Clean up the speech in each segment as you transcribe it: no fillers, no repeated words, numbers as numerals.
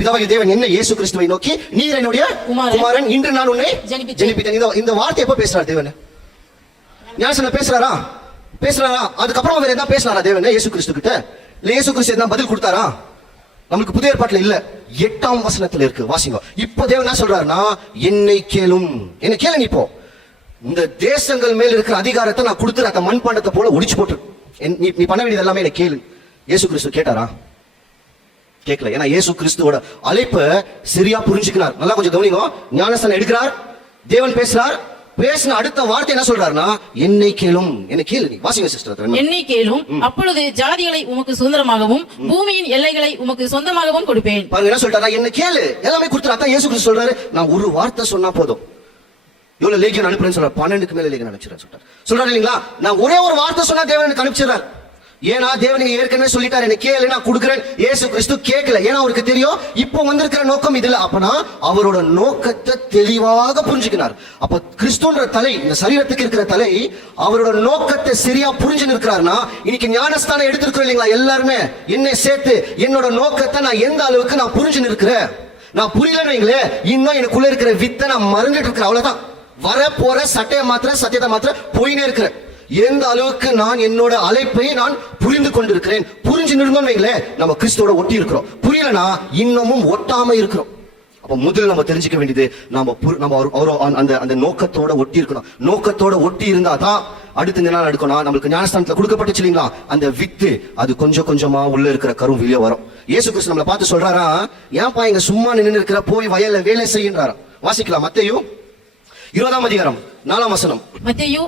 பிதாவாகிய தேவன் என்ன இயேசு கிறிஸ்துவை நோக்கி, நீர் என்னுடைய குமாரன், இன்று நான் உன்னை ஜெனிப்பித்தேன். இந்த வார்த்தை எப்ப பேசுறாரு தேவன்? ஞானஸ்நானம் பேசுறாரா? அதுக்கப்புறம் வேற என்ன பேசுறாரா தேவன் இயேசு கிறிஸ்து கிட்ட? இல்ல இயேசு கிறிஸ்து என்ன பதில் கொடுத்தாரா? நமக்கு புதிய ஏற்பாட்டுல இல்ல, 8ஆம் வசனத்துல இருக்கு, வாசிங்க. இப்போ தேவன் என்ன சொல்றாருன்னா, என்னை கேளும், என்ன கேளு. இப்போ இந்த தேசங்கள் மேல் இருக்கிற அதிகாரத்தை நான் கொடுத்துற அந்த மண்பாண்டத்தை போல ஒடிச்சு போட்டு நீ பண்ண வேண்டியது எல்லாமே என்ன கேளு. இயேசு கிறிஸ்து கேட்டாரா? கேட்கல. ஏன்னா இயேசு கிறிஸ்துவோட அழைப்பை சரியா புரிஞ்சுக்கிறார். நல்லா கொஞ்சம் கவனிங்க. ஞானஸ்நானம் எடுக்கிறார், தேவன் பேசுறார், பேசின அடுத்த வார்த்தை என்ன சொல்றாருன்னா, என்னை கேளும், என்ன கேளு. நீ வாசிங்க சிஸ்டர். என்னை கேளும், அப்பொழுது ஜாதிகளை உமக்கு சுதந்திரமாகவும் பூமியின் எல்லைகளை உமக்கு சொந்தமாகவும் கொடுப்பேன். பாருங்க என்ன சொல்றாரா, என்ன கேளு, எல்லாமே கொடுத்துறா. இயேசு கிறிஸ்து சொல்றாரு, நான் ஒரு வார்த்தை சொன்னா போதும். எவ்வளவு லேகியன் அனுப்புறேன்னு சொல்றாரு, 12க்கு மேல லேகியன் அனுப்பிச்சிடறேன் சொல்றாரு இல்லைங்களா? நான் ஒரே ஒரு வார்த்தை சொன்னா தேவன் எனக்கு அனுப்பிச்சிடறாரு. ஏன்னா தேவன் ஏற்கனவே சொல்லிட்டாரு, என்ன கேளு நான் கொடுக்குறேன். இயேசு கிறிஸ்து கேட்கல. ஏன்னா அவருக்கு தெரியும் இப்போ வந்திருக்கிற நோக்கம் இதுல. அப்பனா அவரோட நோக்கத்தை தெளிவாக புரிஞ்சுக்கிறார். அப்ப கிறிஸ்துன்ற தலை, இந்த சரீரத்துக்கு இருக்கிற தலை, அவரோட நோக்கத்தை சரியா புரிஞ்சுன்னு இருக்கிறாருன்னா, இன்னைக்கு ஞானஸ்தானம் எடுத்திருக்கிறோம் இல்லைங்களா எல்லாருமே, என்னை சேர்த்து என்னோட நோக்கத்தை நான் எந்த அளவுக்கு நான் புரிஞ்சுன்னு இருக்கிறேன். நான் புரியலன்னு வைங்களேன், இன்னும் எனக்குள்ள இருக்கிற வித்தை நான் மறந்துட்டு இருக்கிறேன். அவ்வளவுதான். வர போற சட்டையை மாத்திர சத்தியத்தை மாத்திர போயினே இருக்கிறேன். எந்த அளவுக்கு நான் என்னோட அழைப்பை நான் புரிந்து கொண்டிருக்கிறேன். புரிஞ்சு நிறுந்தோம் வைங்களேன், நம்ம கிறிஸ்துவோட ஒட்டி இருக்கிறோம். புரியலனா இன்னமும் ஒட்டாம இருக்கிறோம். அப்ப முதல்ல நம்ம தெரிஞ்சுக்க வேண்டியது, அந்த நோக்கத்தோட ஒட்டி இருக்கணும். நோக்கத்தோட ஒட்டி இருந்தா தான் அடுத்து என்ன நடக்கணும், நம்மளுக்கு ஞானஸ்தானத்துல கொடுக்கப்பட்டுச்சு இல்லைங்களா, அந்த வித்து அது கொஞ்சம் கொஞ்சமா உள்ள இருக்கிற கரும் வெளியே வரும். இயேசு கிறிஸ்து நம்மளை பார்த்து சொல்றாரா, ஏன்பா இங்க சும்மா நின்று இருக்கிற, போய் வயல்ல வேலை செய்யுன்றாரா. வாசிக்கலாம். மத்தேயு 20ஆம் அதிகாரம் 4ஆம் வசனம். மத்தேயு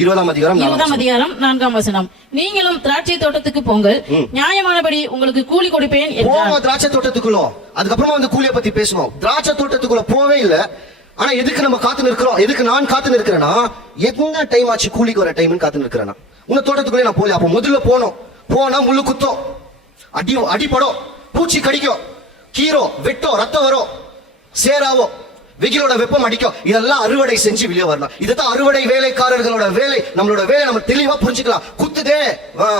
20ஆம் அதிகாரம் 4ஆம் வசனம். நீங்களும் திராட்சை தோட்டத்துக்கு போங்கள், நியாயமானபடி உங்களுக்கு கூலி கொடுப்பேன் என்றார். திராட்சை தோட்டத்துக்குள்ளோ, அதுக்கப்புறமா வந்து கூலியை பத்தி பேசணும். திராட்சை தோட்டத்துக்குள்ள போவே இல்ல. ஆனா எதுக்கு நம்ம காத்து நிற்கிறோம்? எதுக்கு நான் காத்து நிற்கிறேன்னா, என்ன டைம் ஆச்சு கூலிக்கு வர டைம் காத்து நிற்கிறேன்னா, உன்ன தோட்டத்துக்குள்ளே நான் போய். அப்ப முதல்ல போனா முள்ளு குத்தம், அடிப்படும், பூச்சி கடிக்கும், கீரோ வெட்டோ, ரத்தம் வரும், சேராவோ, வெயிலோட வெப்பம் அடிக்கும். இதெல்லாம் அறுவடை செஞ்சு வெளியே வரலாம். இதுதான் அறுவடை வேலைக்காரர்களோட வேலை. நம்மளோட வேலை நம்ம தெளிவா புரிஞ்சுக்கலாம். குத்துதே,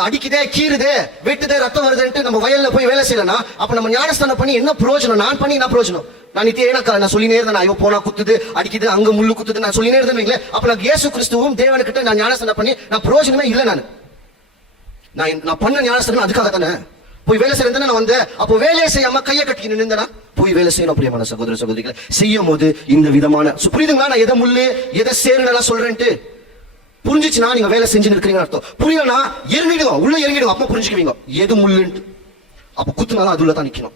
அடிக்குதே, கீறுதே, வெட்டுதே, ரத்தம் வருதுன்ட்டு நம்ம வயல்ல போய் வேலை செய்யலன்னா, அப்ப நம்ம ஞானஸ்தானம் பண்ணி என்ன பிரயோஜனம்? நான் பண்ணி என்ன பிரயோஜனம்? நான் நான் சொல்லினே இருந்தேன், ஐயோ போனா குத்துது, அடிக்குது, அங்க முள்ளு குத்துது, நான் சொல்லினே இருந்தேன். அப்ப நான் இயேசு கிறிஸ்துவும் தேவனுக்கிட்ட நான் ஞானஸ்தானம் பண்ணி நான் பிரயோஜனமே இல்லை. நான் பண்ண ஞானஸ்தானம் அதுக்காக தானே போய் வேலை செய்யறேன் நான் வந்தேன். அப்போ வேலையை செய்யாம கையை கட்டி நின்றா போய் வேலை செய்யணும். பிரியமான சகோதர சகோதரிகளை, செய்யும் போது இந்த விதமான புரியுதுங்களா, நான் எதை முள்ளு எதை சேருன்னு சொல்றேன்ட்டு புரிஞ்சிச்சுன்னா நீங்க வேலை செஞ்சு இருக்கிறீங்க அர்த்தம். புரியலன்னா இறங்கிடுவோம், உள்ள இறங்கிடுவோம். அப்ப புரிஞ்சுக்குவீங்க எது முள்ளுன்ட்டு. அப்ப குத்துனாலும் அதுல தான் நிக்கணும்.